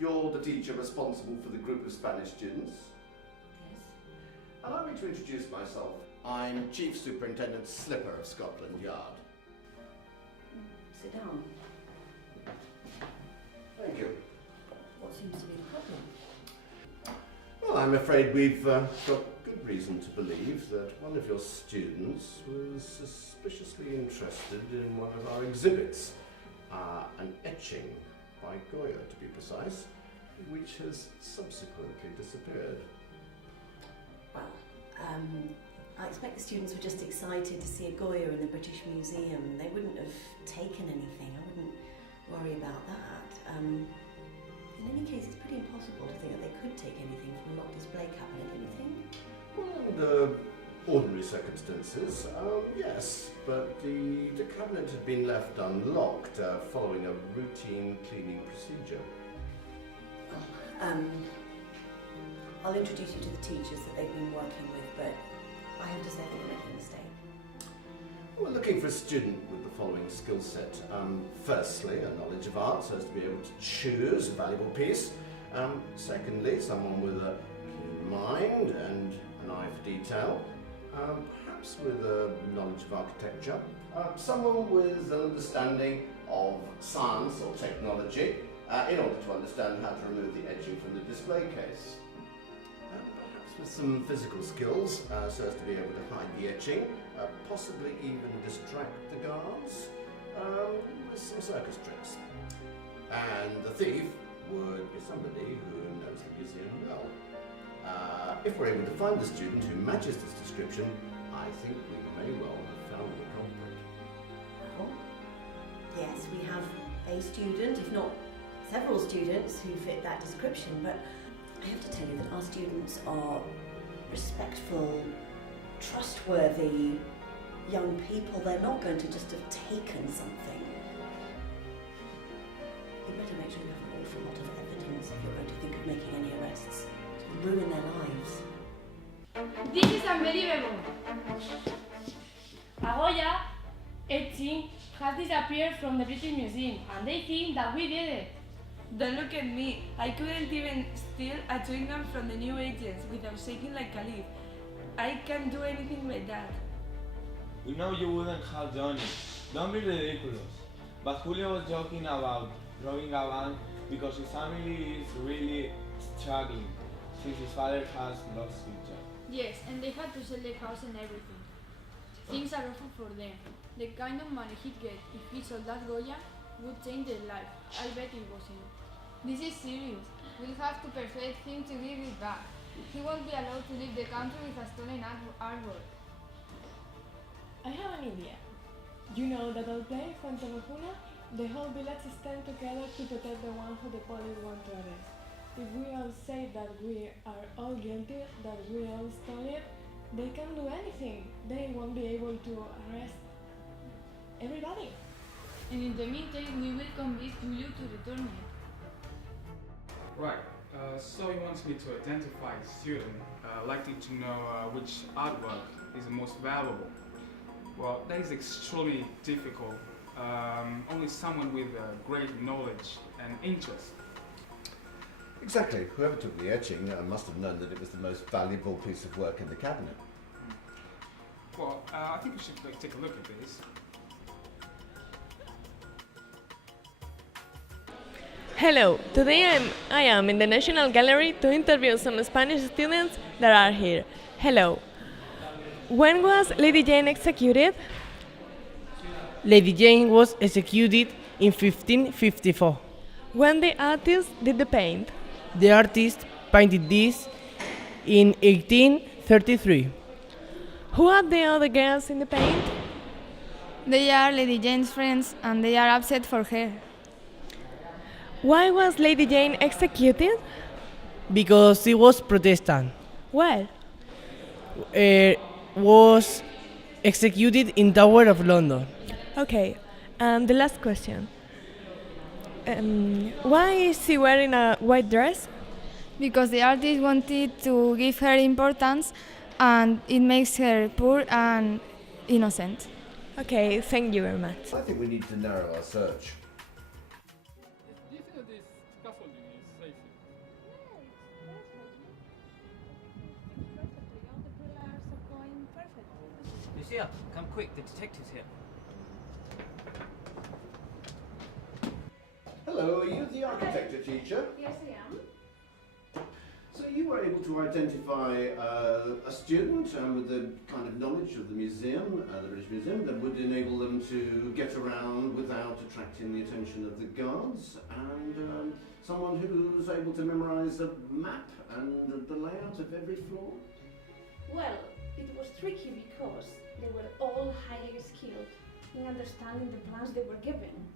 You're the teacher responsible for the group of Spanish students. Yes. Allow me to introduce myself. I'm Chief Superintendent Slipper of Scotland Yard. Sit down. Thank you. What seems to be the problem? Well, I'm afraid we've got good reason to believe that one of your students was suspiciously interested in one of our exhibits, an etching by Goya, to be precise, which has subsequently disappeared. Well, I expect the students were just excited to see a Goya in the British Museum. They wouldn't have taken anything. I wouldn't worry about that. In any case, it's pretty impossible to think that they could take anything from a locked display cabinet, don't you think? Well, under ordinary circumstances, yes, but the cabinet had been left unlocked following a routine cleaning procedure. Well, I'll introduce you to the teachers that they've been working with, but I have to say that you're making a mistake. We're looking for a student with the following skill set. Firstly, a knowledge of art, so as to be able to choose a valuable piece. Secondly, someone with a keen mind and an eye for detail. Perhaps with a knowledge of architecture. Someone with an understanding of science or technology in order to understand how to remove the etching from the display case. Perhaps with some physical skills, so as to be able to hide the etching, possibly even distract the guards with some circus tricks. And the thief would be somebody who knows the museum well. If we're able to find the student who matches this description, I think we may well have found the culprit. Well, yes, we have a student, if not several students, who fit that description, but I have to tell you that our students are respectful, trustworthy young people. They're not going to just have taken something. You better make sure you have an awful lot of evidence if you're going to think of making any arrests. It will ruin their lives. This is unbelievable. A Goya etching has disappeared from the British Museum, and they think that we did it. Don't look at me. I couldn't even steal a chewing gum from the new agents without shaking like a leaf. I can't do anything like that. We know you wouldn't have done it. Don't be ridiculous. But Julio was joking about robbing a bank because his family is really struggling since his father has lost his job. Yes, and they had to sell the house and everything. Things are awful for them. The kind of money he'd get if he sold that Goya would change their life. I bet it wasn't. This is serious. We'll have to persuade him to give it back. He won't be allowed to leave the country with a stolen artwork. I have an idea. You know that out there in front of Vacuna, the whole village stand together to protect the one who the police want to arrest. If we all say that we are all guilty, that we all stole it, they can do anything. They won't be able to arrest everybody. And in the meantime, we will convince Julio to return it. Right, so he wants me to identify a student, likely to know which artwork is the most valuable. Well, that is extremely difficult. Only someone with great knowledge and interest. Exactly. Whoever took the etching must have known that it was the most valuable piece of work in the cabinet. Well, I think we should take a look at this. Hello, today I am in the National Gallery to interview some Spanish students that are here. Hello. When was Lady Jane executed? Lady Jane was executed in 1554. When the artist did the paint? The artist painted this in 1833. Who are the other girls in the paint? They are Lady Jane's friends and they are upset for her. Why was Lady Jane executed? Because she was Protestant. Where? Was executed in Tower of London. Okay, and the last question. Why is she wearing a white dress? Because the artist wanted to give her importance and it makes her poor and innocent. Okay, thank you very much. I think we need to narrow our search. Do you think that this scaffolding is safe Monsieur, come quick, the detective's here. Hello, are you the architecture teacher? Yes, I am. So you were able to identify a student with the kind of knowledge of the museum, the British Museum, that would enable them to get around without attracting the attention of the guards, and someone who's able to memorise a map and the layout of every floor? Well, it was tricky because they were all highly skilled in understanding the plans they were given,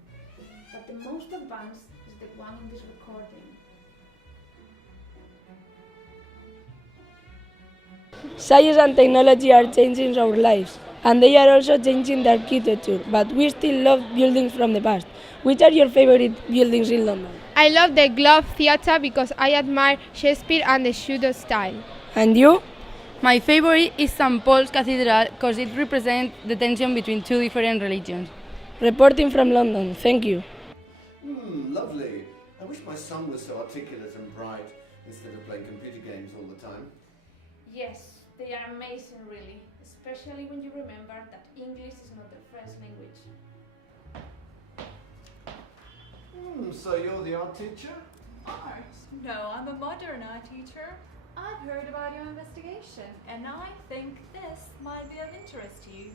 but the most advanced is the one in this recording. Science and technology are changing our lives, and they are also changing the architecture, but we still love buildings from the past. Which are your favorite buildings in London? I love the Globe Theatre because I admire Shakespeare and the Tudor style. And you? My favorite is St. Paul's Cathedral because it represents the tension between two different religions. Reporting from London, thank you. Lovely. I wish my son was so articulate and bright instead of playing computer games all the time. Yes, they are amazing really, especially when you remember that English is not their first language. So you're the art teacher? Art? No, I'm a modern art teacher. I've heard about your investigation, and I think this might be of interest to you.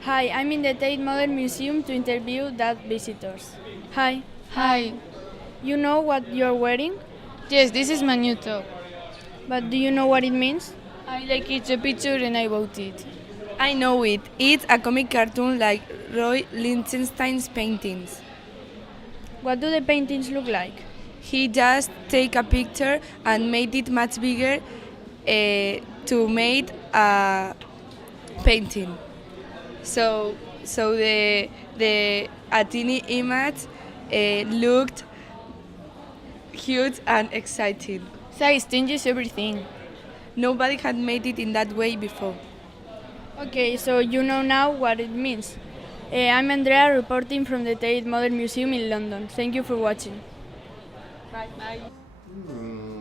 Hi, I'm in the Tate Modern Museum to interview that visitors. Hi. Hi. You know what you're wearing? Yes, this is my new top. But do you know what it means? I like it, a picture, and I bought it. I know it. It's a comic cartoon like Roy Lichtenstein's paintings. What do the paintings look like? He just take a picture and made it much bigger to make a painting. So the a teeny image looked huge and exciting. Size changes everything. Nobody had made it in that way before. Okay, so you know now what it means. I'm Andrea, reporting from the Tate Modern Museum in London. Thank you for watching. Bye. Bye.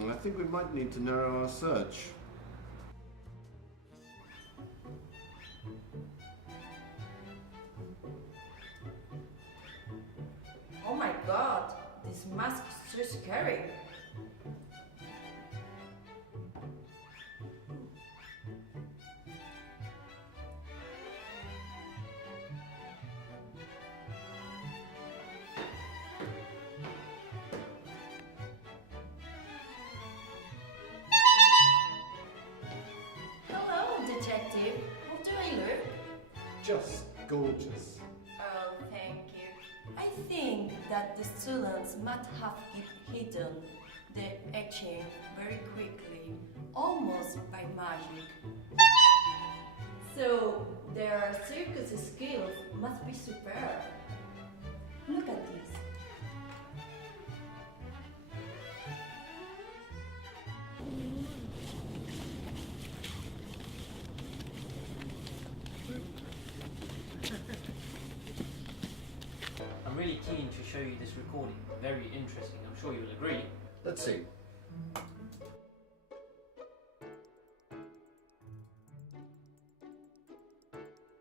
I think we might need to narrow our search. Oh my god, this mask is so scary. Hello, detective. How do I look? Just gorgeous. Oh, thank you. I think that the students might have hidden the etching very quickly, almost by magic. So their circus skills must be superb. Look at this. I'm really keen to show you this recording. Very interesting, I'm sure you'll agree. Let's see.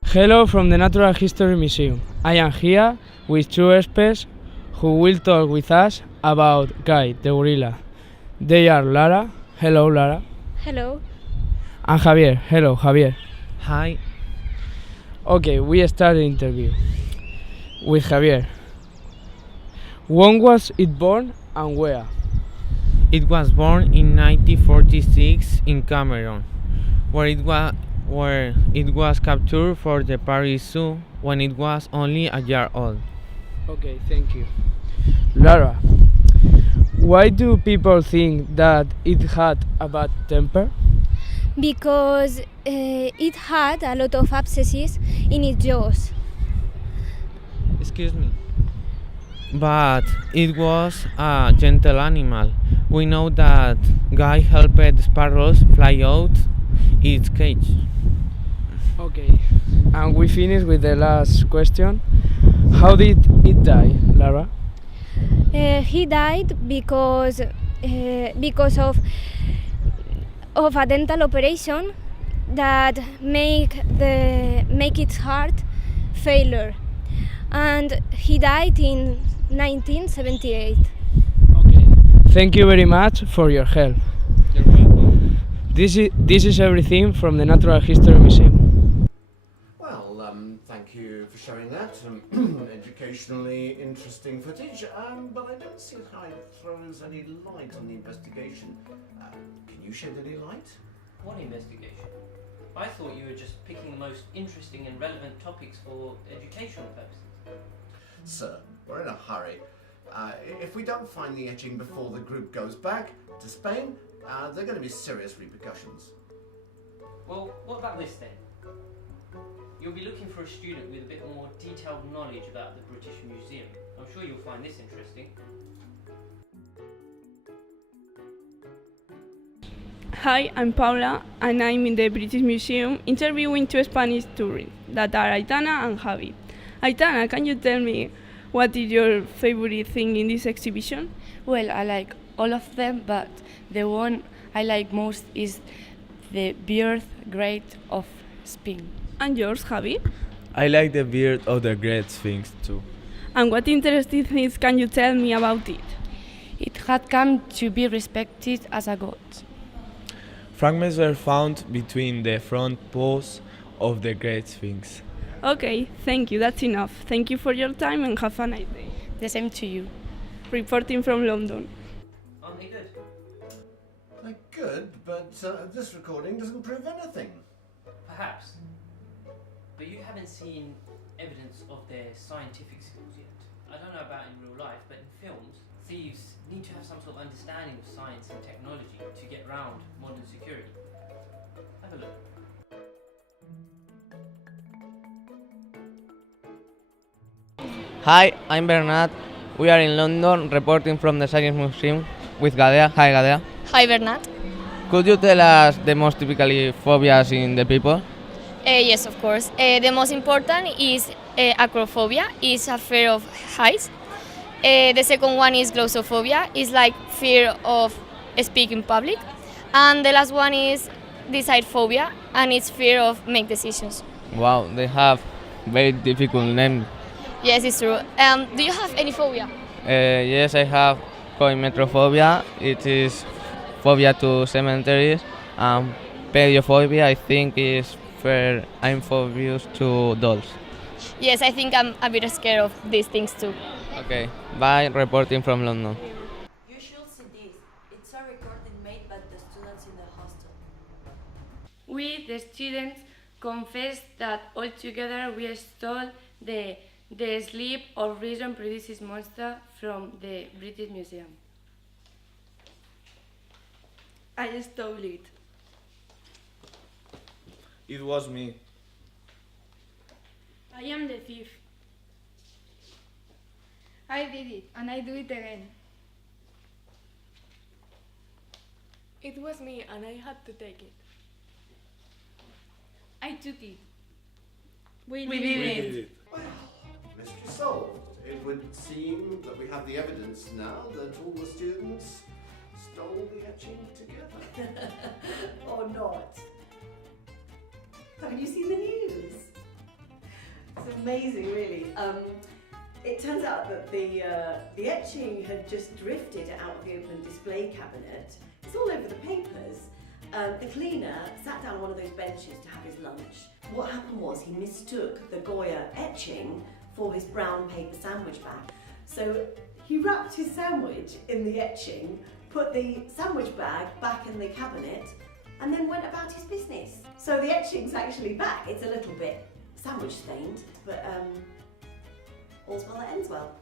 Hello from the Natural History Museum. I am here with two experts who will talk with us about Guy, the gorilla. They are Lara. Hello, Lara. Hello. And Javier. Hello, Javier. Hi. Okay, we start the interview with Javier. When was it born and where? It was born in 1946 in Cameroon, where it was captured for the Paris Zoo when it was only a year old. Okay, thank you. Lara, why do people think that it had a bad temper? Because it had a lot of abscesses in its jaws. Excuse me. But it was a gentle animal. We know that Guy helped sparrows fly out its cage. Okay, and we finish with the last question. How did it die, Lara? He died because because of a dental operation that make its heart failure, and he died in 1978. Thank you very much for your help. You're welcome. This is everything from the Natural History Museum. Well, thank you for showing that. Educationally interesting footage, but I don't see how it throws any light on the investigation. Can you shed any light? What investigation? I thought you were just picking the most interesting and relevant topics for educational purposes. Sir, we're in a hurry. If we don't find the etching before the group goes back to Spain, there are going to be serious repercussions. Well, what about this then? You'll be looking for a student with a bit more detailed knowledge about the British Museum. I'm sure you'll find this interesting. Hi, I'm Paula, and I'm in the British Museum interviewing two Spanish tourists that are Aitana and Javi. Aitana, can you tell me what is your favorite thing in this exhibition? Well, I like all of them, but the one I like most is the beard great of Spain. And yours, Javi? I like the beard of the Great Sphinx too. And what interesting things can you tell me about it? It had come to be respected as a god. Fragments were found between the front paws of the Great Sphinx. Okay, thank you, that's enough. Thank you for your time and have a nice day. The same to you. Reporting from London. Aren't they good? They're good, but this recording doesn't prove anything. Perhaps. But you haven't seen evidence of their scientific skills yet. I don't know about in real life, but in films, thieves need to have some sort of understanding of science and technology to get around modern security. Have a look. Hi, I'm Bernard. We are in London reporting from the Science Museum with Gadea. Hi, Gadea. Hi, Bernard. Could you tell us the most typically phobias in the people? Yes, of course. The most important is acrophobia, is a fear of heights. The second one is glossophobia, is like fear of speaking in public. And the last one is decidephobia, and it's fear of make decisions. Wow, they have very difficult names. Yes, it's true. Do you have any phobia? Yes, I have coimetrophobia. It is phobia to cemeteries. Pediophobia, I think, is where I'm phobious to dolls. Yes, I think I'm a bit scared of these things too. Okay, bye, reporting from London. You should see this. It's a recording made by the students in the hostel. We, the students, confess that altogether we stole the sleep or reason produces monster from the British Museum. I stole it. It was me. I am the thief. I did it, and I do it again. It was me, and I had to take it. I took it. We did it. Well, mystery solved. It would seem that we have the evidence now that all the students stole the etching together. Or not. Haven't you seen the news? It's amazing, really. It turns out that the etching had just drifted out of the open display cabinet. It's all over the papers. The cleaner sat down on one of those benches to have his lunch. What happened was he mistook the Goya etching for his brown paper sandwich bag. So he wrapped his sandwich in the etching, put the sandwich bag back in the cabinet, and then went about his business. So the etching's actually back. It's a little bit sandwich stained, but all's well that ends well.